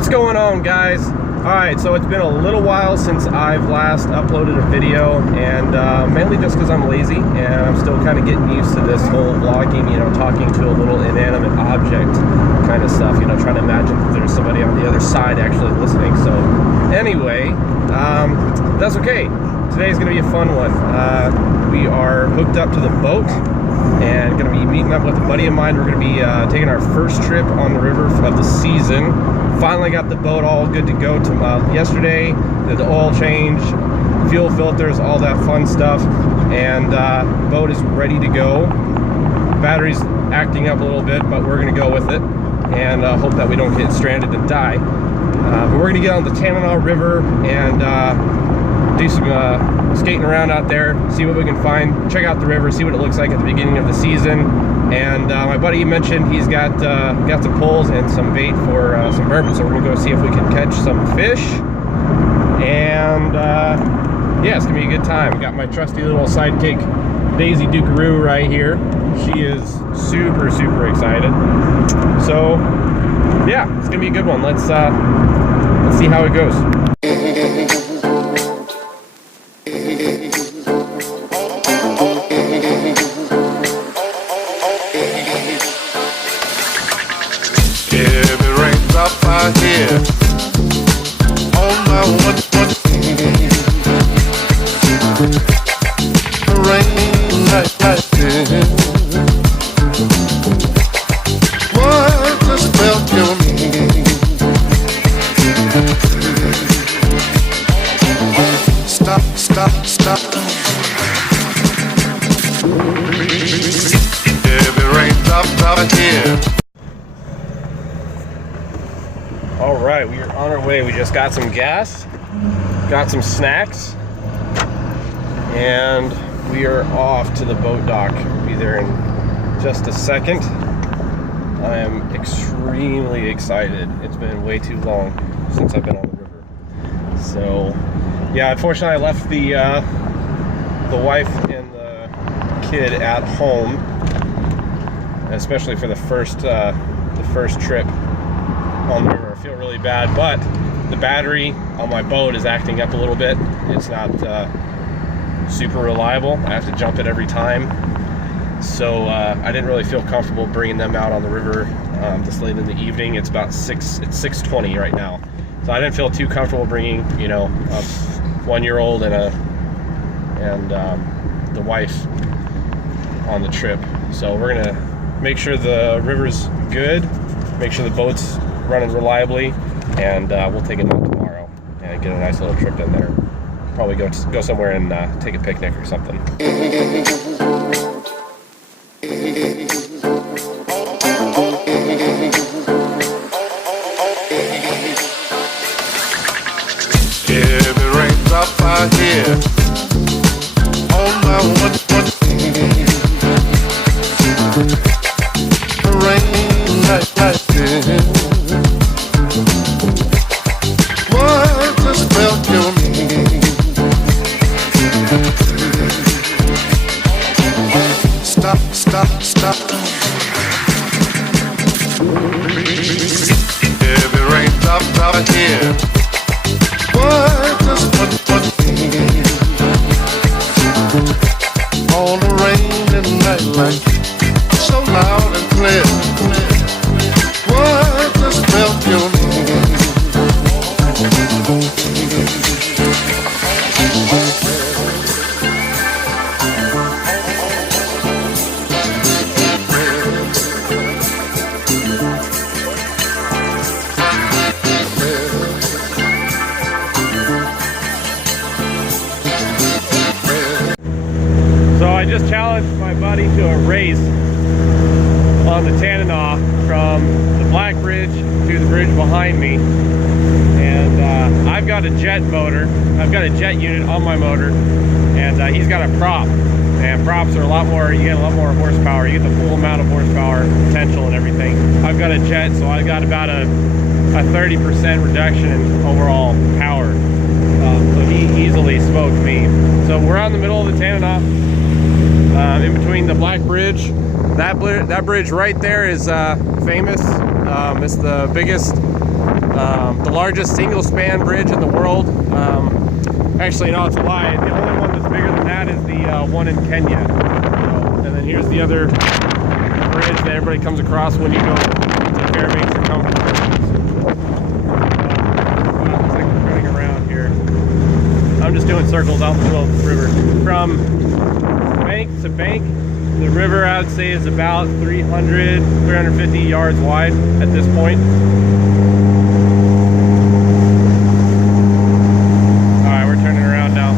What's going on, guys? Alright, so it's been a little while since I've last uploaded a video, and mainly just because I'm lazy and I'm still kind of getting used to this whole vlogging, you know, talking to a little inanimate object kind of stuff, you know, trying to imagine that there's somebody on the other side actually listening. So anyway, that's okay. Today's going to be a fun one. We are hooked up to the boat and going to be meeting up with a buddy of mine. We're going to be taking our first trip on the river of the season. Finally got the boat all good to go yesterday. Did the oil change, fuel filters, all that fun stuff, and boat is ready to go. Battery's acting up a little bit, but we're going to go with it and hope that we don't get stranded and die. But we're going to get on the Tanana River and do some skating around out there, see what we can find, check out the river, see what it looks like at the beginning of the season. And my buddy mentioned he's got some poles and some bait for some bourbon, so we're gonna go see if we can catch some fish. And yeah, it's gonna be a good time. We got my trusty little sidekick Daisy Dukaroo right here. She is super excited. So yeah, it's gonna be a good one. Let's see how it goes. Out here on my one rain like this. What the spell kill me? Stop. Heavy raindrops out here. Alright, we are on our way. We just got some gas, got some snacks, and we are off to the boat dock. We'll be there in just a second. I am extremely excited. It's been way too long since I've been on the river. So, yeah, unfortunately I left the wife and the kid at home, especially for the first trip on the river. I feel really bad, but the battery on my boat is acting up a little bit. It's not super reliable. I have to jump it every time, so I didn't really feel comfortable bringing them out on the river this late in the evening. It's about 6:20 right now, so I didn't feel too comfortable bringing, you know, a 1-year-old and the wife on the trip. So we're gonna make sure the river's good, make sure the boat's running reliably, and we'll take it out tomorrow and get a nice little trip in there. Probably go somewhere and take a picnic or something. Heavy raindrops out here on my one rain like this. What the spell kill me? Stop. Heavy raindrops out here. What does what all the rain and night light so loud and clear? What does spell kill me? I just challenged my buddy to a race on the Tanana from the Black Bridge to the bridge behind me, and I've got a jet motor. I've got a jet unit on my motor, and he's got a prop. And props are a lot more, you get a lot more horsepower. You get the full amount of horsepower, potential, and everything. I've got a jet, so I got about a 30% reduction in overall power. So he easily smoked me. So we're out in the middle of the Tanana, in between the Black Bridge. That bridge right there is famous. It's the biggest The largest single span bridge in the world. Actually, no, it's a lie. The only one that's bigger than that is the one in Kenya. And then here's the other bridge that everybody comes across when you go to Fairbanks or Comfort. Looks like we're turning around here. I'm just doing circles out in the middle of the river. From bank to bank, the river I would say is about 350 yards wide at this point. Alright, we're turning around now.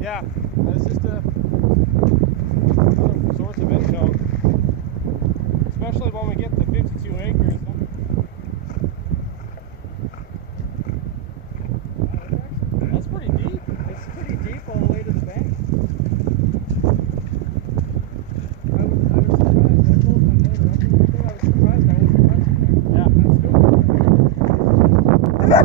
Yeah, it's just a source of income, especially when we get the 52 acres. That's pretty deep. It's pretty deep all the way to the bank. I was surprised. I told my neighbor, I was surprised I wasn't running there. Yeah. That's good.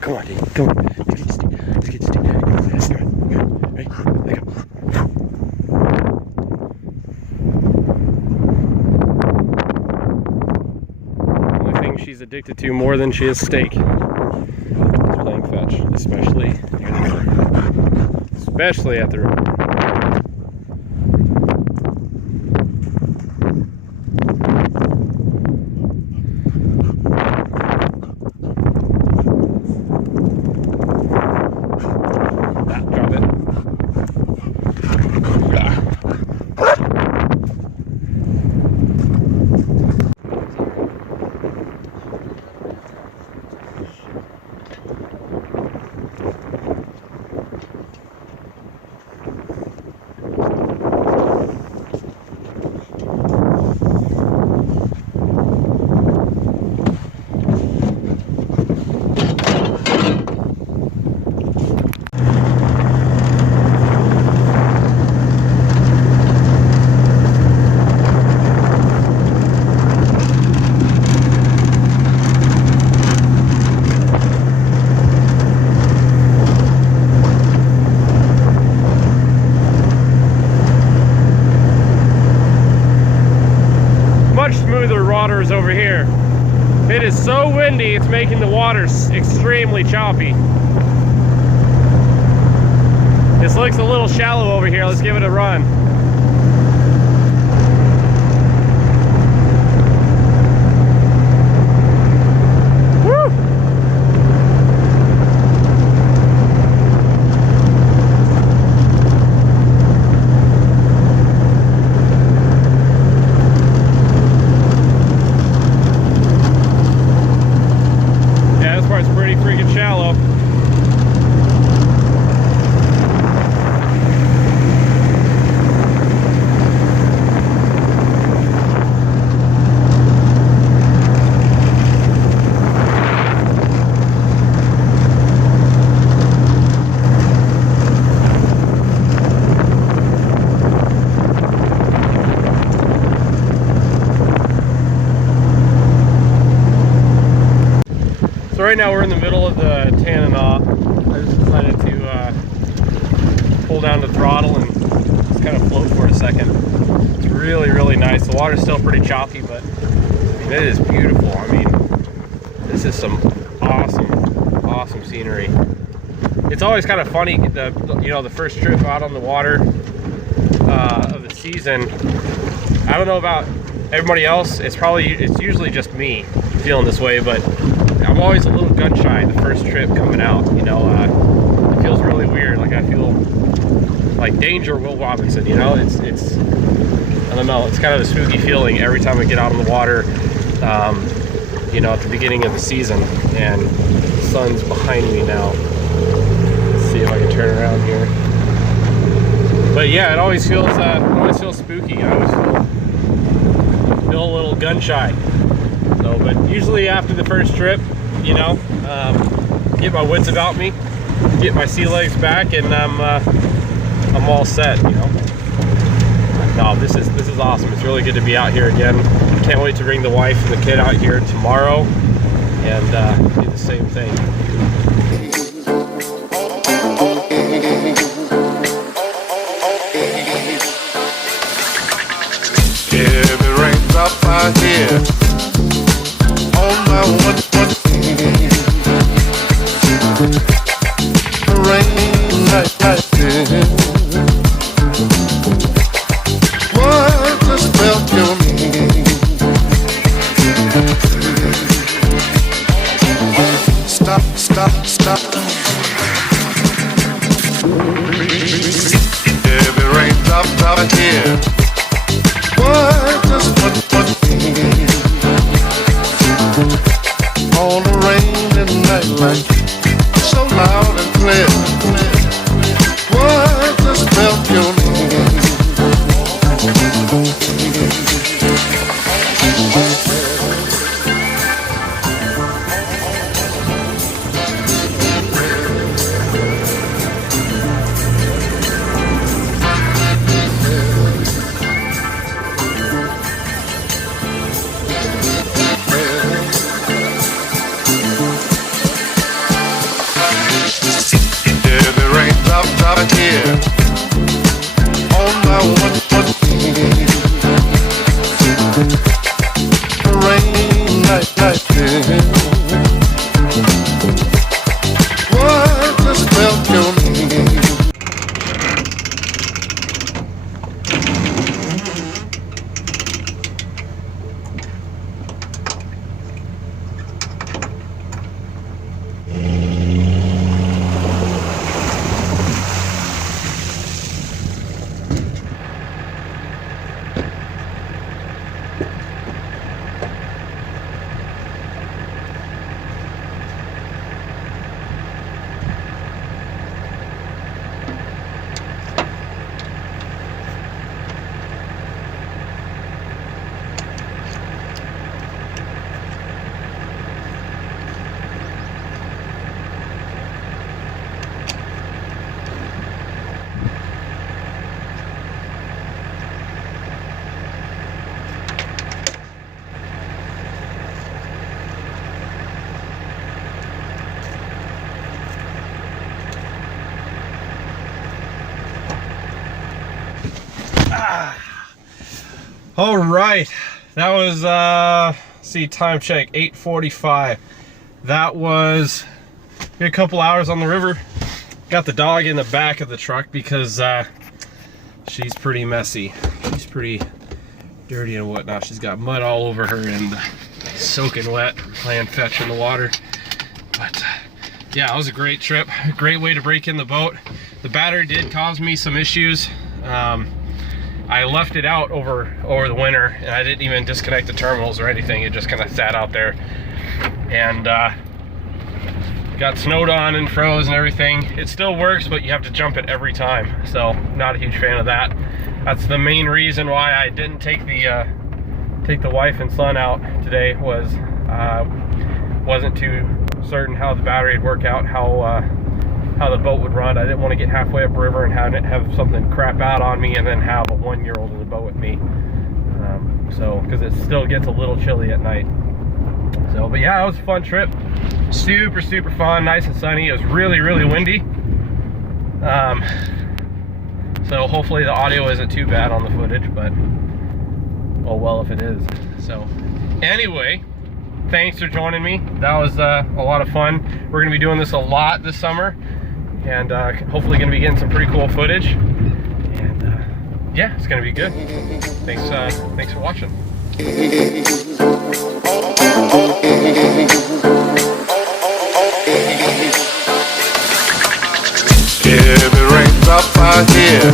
Come on, dude. Come on. Let's get Steve. Let's get Steve. Come on. Ready? Let go. The only thing she's addicted to more than she is steak is playing fetch, especially at the river. smoother waters over here. It is so windy, it's making the water extremely choppy. This looks a little shallow over here. Let's give it a run. Woo! Yeah, this part's pretty freaking shallow. So right now we're in the middle of the Tanana. I just decided to pull down the throttle and just kind of float for a second. It's really, really nice. The water's still pretty choppy, but I mean, it is beautiful. I mean, this is some awesome, awesome scenery. It's always kind of funny, the first trip out on the water of the season. I don't know about everybody else. It's usually just me feeling this way, but I'm always a little gun shy the first trip coming out. It feels really weird. Like I feel like danger, Will Robinson. It's I don't know. It's kind of a spooky feeling every time I get out on the water. At the beginning of the season, and the sun's behind me now. Let's see if I can turn around here. But yeah, it always feels spooky. I always feel a little gun shy. So, but usually after the first trip, get my wits about me, get my sea legs back, and I'm all set. No, this is awesome. It's really good to be out here again. Can't wait to bring the wife and the kid out here tomorrow and do the same thing. If it rains up out here on my one rain like this, what the spell you need? Stop, stop, stop. If it rains up out here, what does what on a rainy night like so loud and clear? What does spell you need? Out here on my one rain like this, what the spell you need? All right, that was see, time check, 8:45. That was a couple hours on the river. Got the dog in the back of the truck because she's pretty messy. She's pretty dirty and whatnot. She's got mud all over her and soaking wet playing fetch in the water. But yeah, it was a great trip. A great way to break in the boat. The battery did cause me some issues. I left it out over the winter, and I didn't even disconnect the terminals or anything. It just kind of sat out there, and got snowed on and froze and everything. It still works, but you have to jump it every time, so not a huge fan of that. That's the main reason why I didn't take the wife and son out today. Was wasn't too certain how the battery would work out, how the boat would run. I didn't want to get halfway up river and have something crap out on me and then have a 1-year-old in the boat with me. So, because it still gets a little chilly at night. So, but yeah, it was a fun trip. Super, super fun, nice and sunny. It was really, really windy. So hopefully the audio isn't too bad on the footage, but oh well if it is. So anyway, thanks for joining me. That was a lot of fun. We're gonna be doing this a lot this summer, and hopefully gonna be getting some pretty cool footage. And yeah, it's gonna be good. Thanks for watching. If it rains up out here,